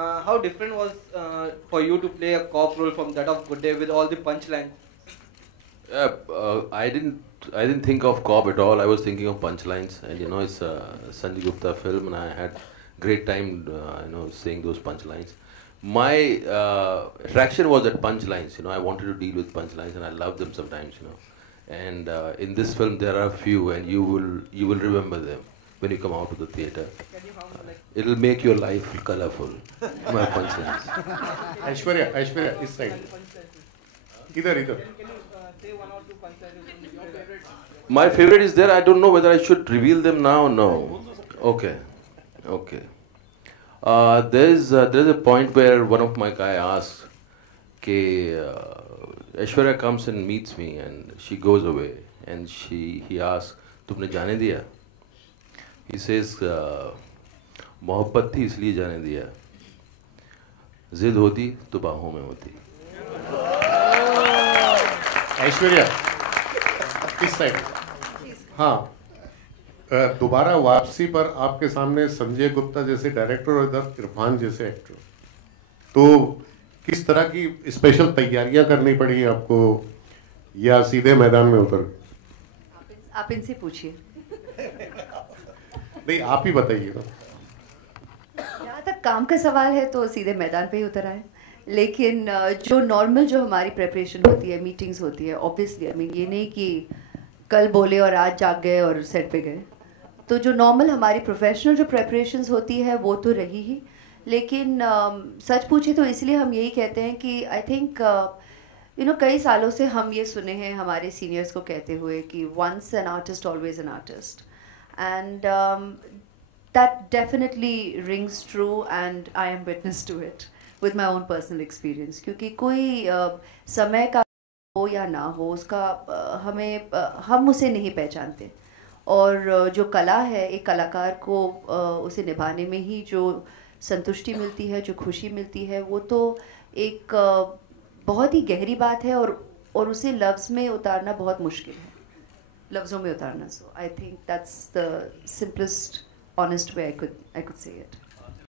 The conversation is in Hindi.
How different was for you to play a cop role from that of Good Day with all the punchlines? I didn't think of Cobb at all. I was thinking of punchlines, and it's a Sanjay Gupta film, and I had great time, saying those punchlines. My attraction was at punchlines. I wanted to deal with punchlines, and I love them sometimes. And in this film, there are a few, and you will remember them when you come out of the theater. It'll make your life colorful. My punchlines. Aishwarya इस साइड इधर Can you say one or two punchlines from your favorite? My favorite is there. I don't know whether I should reveal them now or no. Okay. There's a point where one of my guy asks, Aishwarya comes and meets me and she goes away and he asks, तुमने जाने दिया? He says, मोहब्बत थी इसलिए जाने दिया. जिद होती तो बाहों में होती. ऐश्वर्या इस साइड. हाँ, दोबारा वापसी पर आपके सामने संजय गुप्ता जैसे डायरेक्टर और इधर इरफान जैसे एक्टर, तो किस तरह की स्पेशल तैयारियां करनी पड़ी आपको या सीधे मैदान में उतर? आप इनसे पूछिए. नहीं, आप ही बताइए ना. जहाँ तक काम का सवाल है तो सीधे मैदान पे ही उतर आए. लेकिन जो नॉर्मल जो हमारी प्रेपरेशन होती है, मीटिंग्स होती है, ऑब्वियसली आई मीन ये नहीं कि कल बोले और आज जाग गए और सेट पे गए. तो जो नॉर्मल हमारी प्रोफेशनल जो प्रेपरेशंस होती है वो तो रही ही. लेकिन सच पूछे तो इसलिए हम यही कहते हैं कि आई थिंक कई सालों से हम ये सुने हैं हमारे सीनियर्स को कहते हुए कि once an artist always an artist. And that definitely rings true and I am witness to it with my own personal experience. क्योंकि कोई समय का हो या ना हो उसका हम उसे नहीं पहचानते. और जो कला है एक कलाकार को उसे निभाने में ही जो संतुष्टि मिलती है, जो खुशी मिलती है, वो तो एक बहुत ही गहरी बात है और उसे लफ्ज़ में उतारना बहुत मुश्किल है, लफ्ज़ों में उतारना. So I think that's the simplest honest way I could say it.